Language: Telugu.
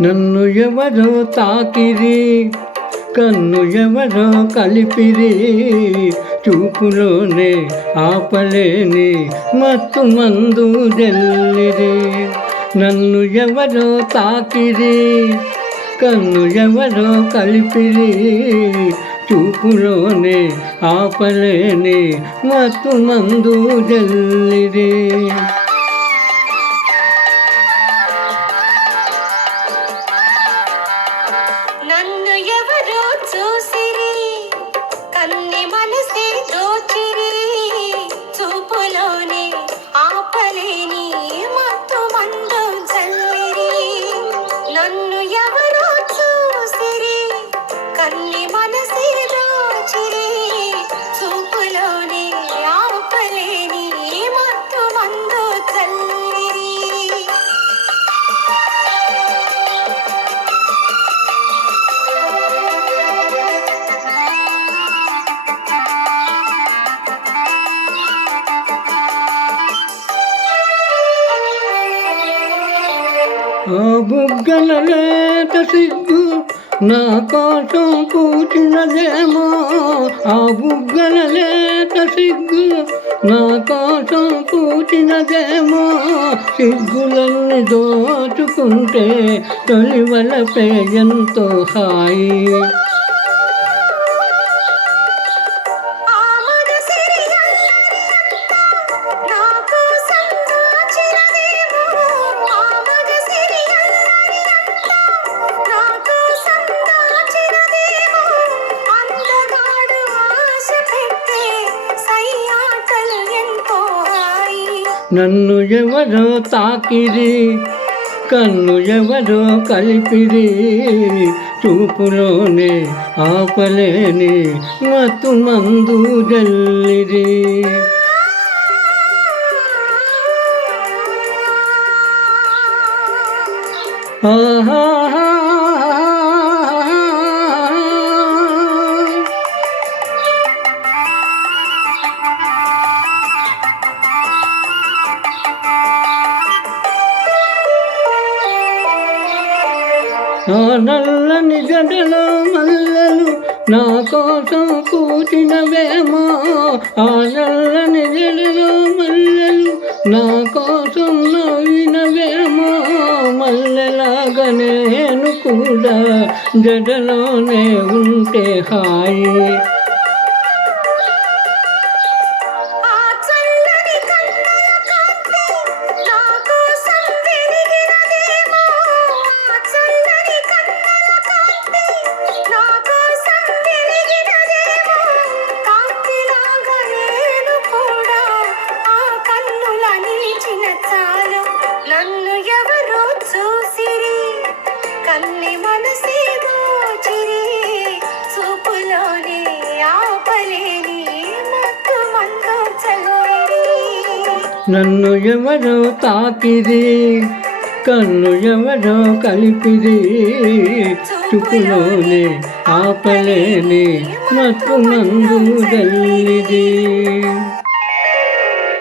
నన్ను ఎవరో తాకిరి, కన్ను ఎవరో కలిపిరి, చూపులోనే ఆపలేని మత్తు మందు జల్లిరి. నన్ను ఎవరో తాకిరి, కన్ను ఎవరో కలిపిరి, చూపులోనే ఆపలేని మత్తు మందు జల్లిరి. నన్ను ఎవరో చూసిరి, కన్ని మనసే దోచిరి, చూపులోనే ఆపలేని మత్తు మందు జల్లిరి. నన్ను ఎవరో చూసిరి, కన్ని మనసే దోచిరి, చూపులోనే ఆపలేని మత్తు మందు జల్లిరి. ఆ బుగ్గల లేత సిగ్గు నా కోసం పూచినదేమో, ఆ బుగ్గల లేత సిగ్గు నా కోసం పూచినదేమో, సిగ్గులన్నీ దోచుకుంటే తొలివలపే ఎంతో హాయి. నన్ను ఎవరో తాకిరి, కన్ను ఎవరో కలిపిరి, చూపులోనే ఆపలేని మత్తు మందు జల్లిరి. ఆహా ఆ నల్లని జడలో మల్లెలు నా కోసం పూచినవేమో, ఆ నల్లని జడలో మల్లెలు నా కోసం నవ్వినవేమో, మల్లెలాగా నేను కూడా జడలోనే ఉంటే హాయి. నన్ను ఎవరో చూసిరి, కన్ని మనసే దోచిరి, చూపులోనే ఆపలేని మత్తు మందు జల్లిరి. నన్ను ఎవరో తాకిరి, కన్ను ఎవరో కలిపిరి, చూపులోనే ఆపలేని మత్తు మందు జల్లిరి.